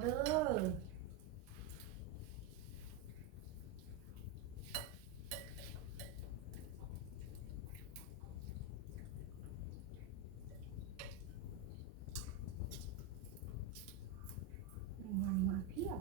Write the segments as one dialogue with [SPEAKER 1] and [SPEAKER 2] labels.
[SPEAKER 1] เด้อมันมาเพียบ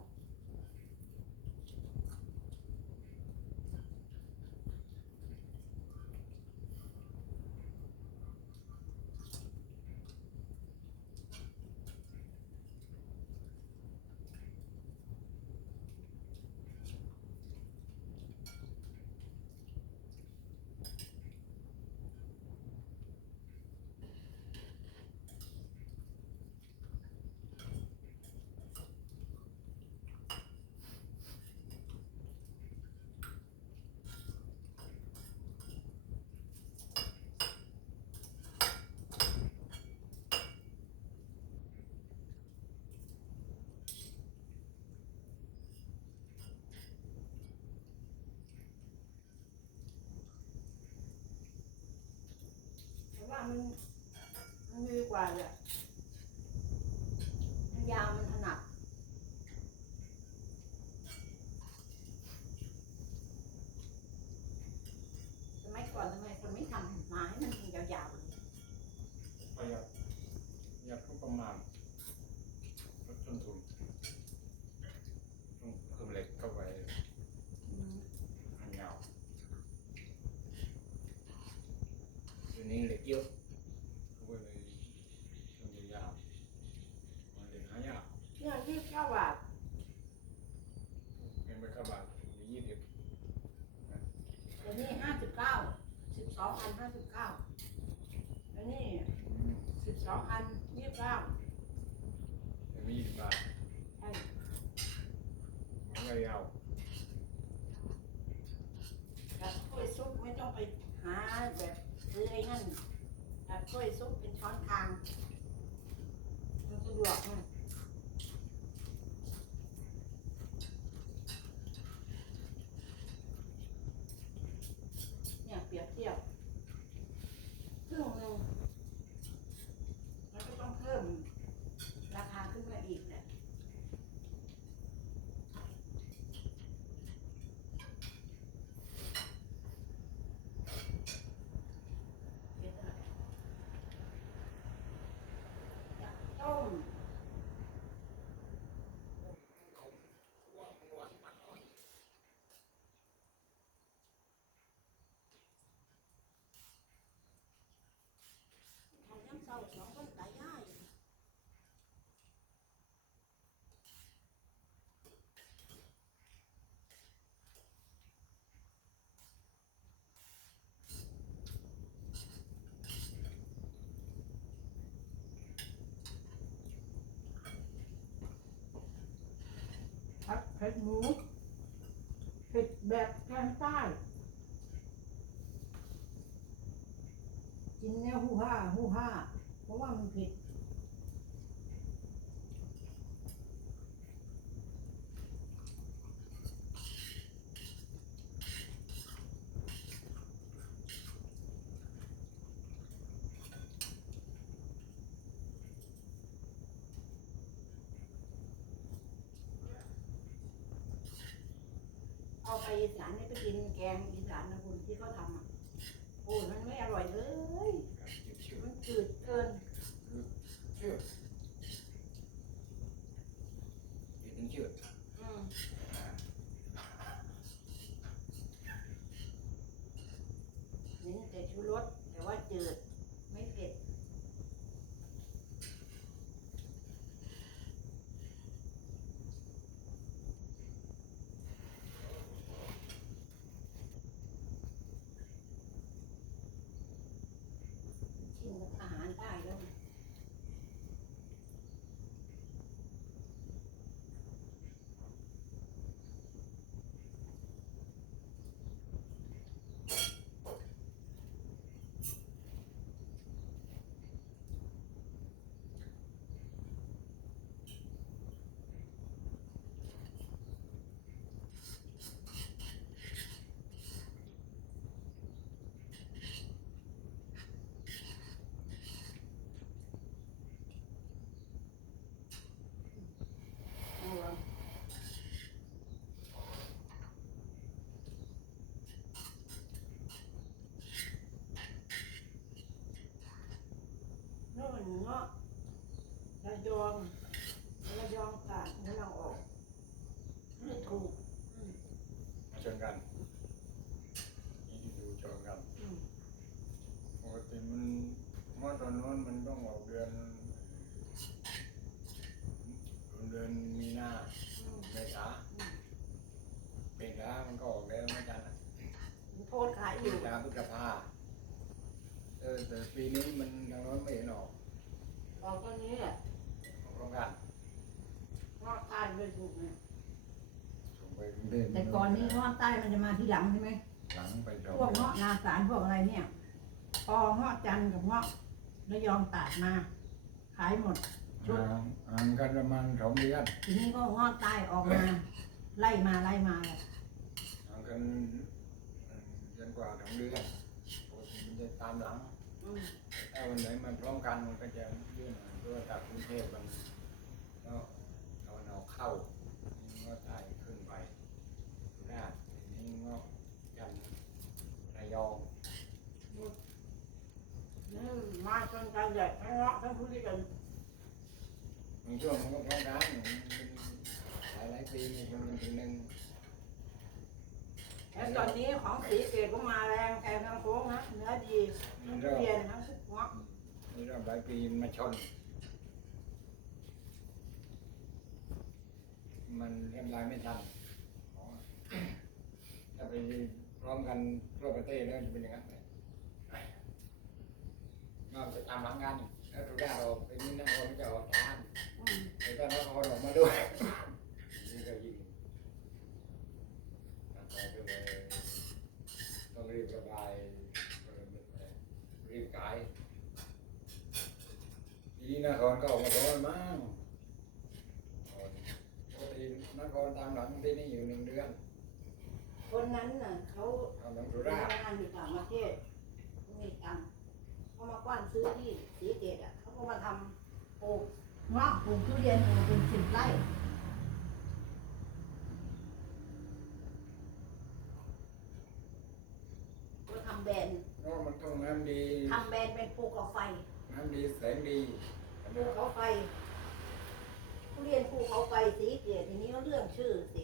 [SPEAKER 1] แต่ว่ามันมันดีกว่าเลยมันยาวมันถนัดสมัยก่อนทำไมคนไม่ทำมาให้มันยาวๆเลย
[SPEAKER 2] ประหยัดประหยัดทุกประมาณลดต้นทุนต้องเพิ่มเหล็กเข้าไป
[SPEAKER 1] อืม
[SPEAKER 2] ให้ยาวเดี๋ยวนี้เหล็กเยอะก็เลยต้องยาวๆมันเหล็กหายาก
[SPEAKER 1] เนี่ยยี่สิบเก้าบาท
[SPEAKER 2] เงินไปเข้าบาทมียี่สิบ
[SPEAKER 1] เดี๋ยวนี้ห้าสิบเก้าสิบส องพันห้าสิบเก้าแล้วนี่สิบสองพันยี่สิบเก้า
[SPEAKER 2] เดี๋ยวมียี่สิบบาท
[SPEAKER 1] ใช่
[SPEAKER 2] มันก็ยาว
[SPEAKER 1] แบบถ้วยซุปไม่ต้องไปหาแบบซื้อไอ้นั่นแบบถ้วยซุปเป็นช้อนกลางมันสะดวกนะเนี่ยเปรียบเทียบครึ่งหนึ่งแล้วก็ต้องเพิ่มราคาขึ้นมาอีกแหละ เผ็ดอะไรอยากต้มทำน้ำเศร้าสองคนตายย่าย ผัดเผ็ดหมูเผ็ดแบบทางใต้กินแนวหูห้าหูห้าเพราะว่ามันเผ็ด อาไปอีสานนี่ไปกินแกงอีสานนะคุณที่เขาทำอะโอ้ยมันไม่อร่อยเลย
[SPEAKER 2] การจืดชืด
[SPEAKER 1] มันจืดเกิน
[SPEAKER 2] ชืดยืดถึงชืด
[SPEAKER 1] อืมเน้นแต่ชูรสแต่ว่าจืด ไม่เผ็ด เงาะระยองระยองตาดนั่นเราออกไม่ถูกอืม
[SPEAKER 2] มาชนกันนี่ดูชนกัน
[SPEAKER 1] อืม
[SPEAKER 2] ปกติมันเมื่อตอนโน้นมันต้องออกเดือนเดือนมีนา
[SPEAKER 1] อืม
[SPEAKER 2] เมษาเมษามันก็ออกแล้วเหมือนกันนะ
[SPEAKER 1] มัน โทษขายอ
[SPEAKER 2] เม
[SPEAKER 1] ยู่
[SPEAKER 2] ษาพฤษภาเออแต่ปีนี้มันทางโน้นไม่เห็นออก
[SPEAKER 1] ออกตอนนี้แหละ
[SPEAKER 2] ออกโครงการ
[SPEAKER 1] เงาะตายไปถูกเนี่ย
[SPEAKER 2] ส่งไปกรุงเทพ
[SPEAKER 3] แต่ก่อนนี้เงาะใต้มันจะมาที่หลังใช่ไหม
[SPEAKER 2] หลังไปสอง
[SPEAKER 3] พวกเงาะนาสารพวกอะไรเนี่ย พอเงาะจันทร์กับเงาะระยองตาดมา ขายหมด
[SPEAKER 2] ห่างห่างกันประมาณสองเดือน
[SPEAKER 3] ทีนี้ก็เงาะใต้ออกมา ไล่มาไล่มาเลย
[SPEAKER 2] ห่างกันเดือนก ว่าสองเดือนปกติมันจะตามหลัง
[SPEAKER 1] อืม
[SPEAKER 2] ถ้าวันไหนมันพร้อมกันมันก็จะยื่นหน่อยเพราะว่าจากกรุงเทพมันแล้วเอาเอาเข้านี่ก็ตายขึ้นไปสุราษฎร์ทีนี้ก็ยันระยอง
[SPEAKER 1] นี่มาจนกันใหญ่ทั้งเงาะทั้งทุเรียน
[SPEAKER 2] บางช่วงมันก็พร้อมกันมันเป็นหลายหลายๆปีนี่มันเป็นปีหนึ่ง
[SPEAKER 1] แล้วตอนนี้ของสีเกตก็มาแรงแกงทางโค้งนะเนื้อดี
[SPEAKER 2] มี
[SPEAKER 1] ทั้ง
[SPEAKER 2] ร
[SPEAKER 1] ทุ
[SPEAKER 2] อบ
[SPEAKER 1] เรียนทั้งเงาะ
[SPEAKER 2] มีรอบหลายปีมาชน มันเรียบร้อยไม่ทันอ๋อถ้าไปพร้อมกันทั่วประเทศแล้วจะเป็นอย่างนั้นเลยเราจะตามหลังกันแล้วทุกอย่างเราไปนี่นะคนจะออกตาม
[SPEAKER 1] อืม
[SPEAKER 2] แล้วก็นครออกมาด้วยนี่ก็ยิ่งต่อไปเลยต้องรีบระบายรีบขายที นี้นครก็ออกมาก่อนมั้งปกตินครตามหลังที่นี่อยู่หนึ่งเดือน
[SPEAKER 1] คนนั้นน่ะเขา
[SPEAKER 2] ตามหลังสุ
[SPEAKER 1] ทำ
[SPEAKER 2] ราษฎร์
[SPEAKER 1] งานอยู่ต่างประเทศเขามีตังค์เขามากว้านซื้อที่สีเกตอะเขาก็มาทำปลูก
[SPEAKER 3] เงาะปลูกทุเรียนปลูกเป็นสิบไร่
[SPEAKER 1] ก็ทำแบรนด์
[SPEAKER 2] เพราะมันต้องน้ำดี
[SPEAKER 1] ทำแบรนด์เป็นภูเขาไฟ
[SPEAKER 2] น้ำดีแสงดี
[SPEAKER 1] ภูเขาไฟทุเรียนภูเขาไปสีเกียรทีนี้เรื่องชื่อสิ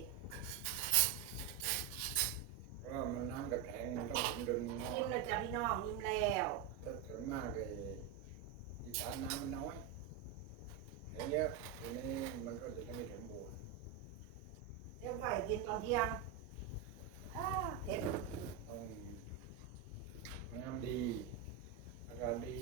[SPEAKER 2] ก็มันน้ำกระแทงมันต้องกินน้อ
[SPEAKER 1] ยยิ้มล้จ้ะพี่น้องยิ้มแล้ว
[SPEAKER 2] แต่ส่วมากเลยอีสานน้ำมันน้อยเห็นเนี้ยทีนี้มันก็จะไม่ถึงบูร
[SPEAKER 1] เรียกไฟกินตอนเที่ยงอ้าเผ็ด
[SPEAKER 2] น้ำดีอากาศ
[SPEAKER 1] ดี